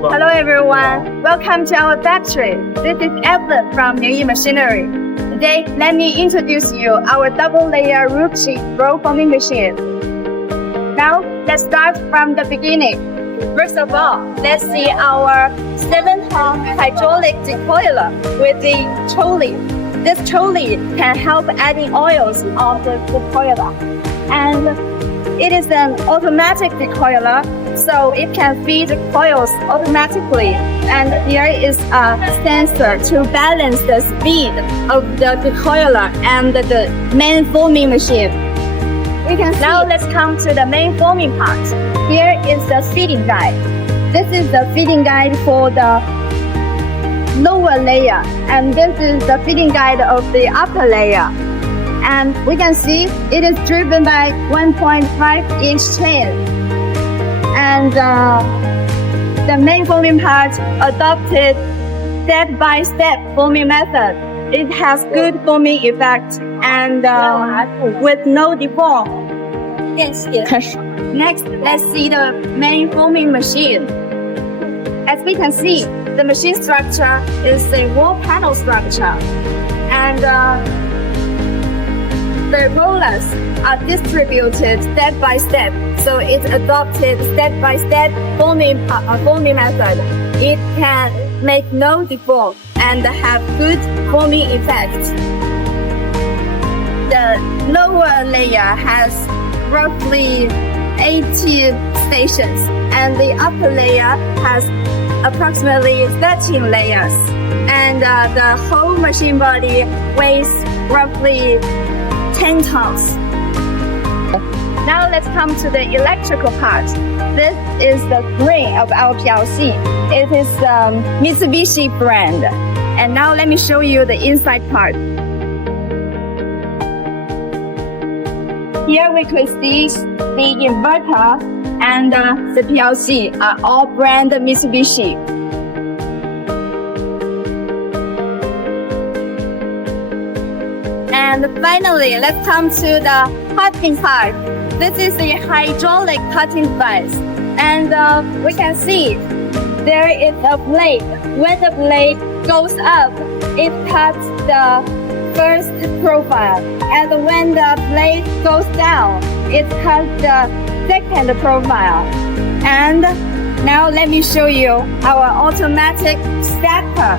Hello everyone, welcome to our factory. This is Evelyn from New Machinery. Today, let me introduce you our double-layer roof sheet roll forming machine. Now, let's start from the beginning. First of all, let's see our 7-ton hydraulic decoiler with the trolley. This trolley can help adding oils on the decoiler. And it is an automatic decoiler, so it can feed coils automatically. And here is a sensor to balance the speed of the decoiler and the main forming machine. Now let's come to the main forming part. Here is the feeding guide. This is the feeding guide for the lower layer, and this is the feeding guide of the upper layer. And we can see it is driven by 1.5-inch chain. And the main forming part adopted step-by-step forming method. It has good forming effect and with no deform. Next, let's see the main forming machine. As we can see, the machine structure is a wall panel structure, and the rollers are distributed step by step, so it adopted step-by-step forming method. It can make no deform and have good forming effect. The lower layer has roughly 80 stations, and the upper layer has approximately 13 layers. And the whole machine body weighs roughly 10 tons. Now let's come to the electrical part. This is the brain of our PLC. It is Mitsubishi brand. And now let me show you the inside part. Here we could see the inverter and the PLC are all brand Mitsubishi. And finally, let's come to the cutting part. This is the hydraulic cutting device. And we can see there is a blade. When the blade goes up, it cuts the first profile. And when the blade goes down, it cuts the second profile. And now let me show you our automatic stacker.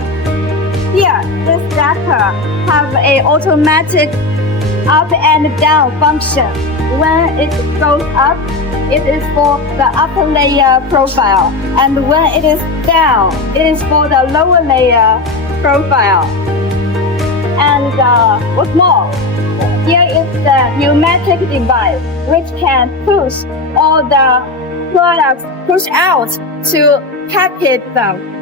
Here, this stacker have an automatic up and down function. When it goes up, it is for the upper layer profile. And when it is down, it is for the lower layer profile. And what's more, here is the pneumatic device, which can push all the products, push out to package them.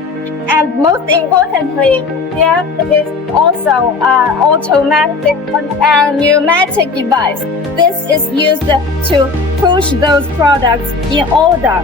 And most importantly, there is also an automatic and pneumatic device. This is used to push those products in order.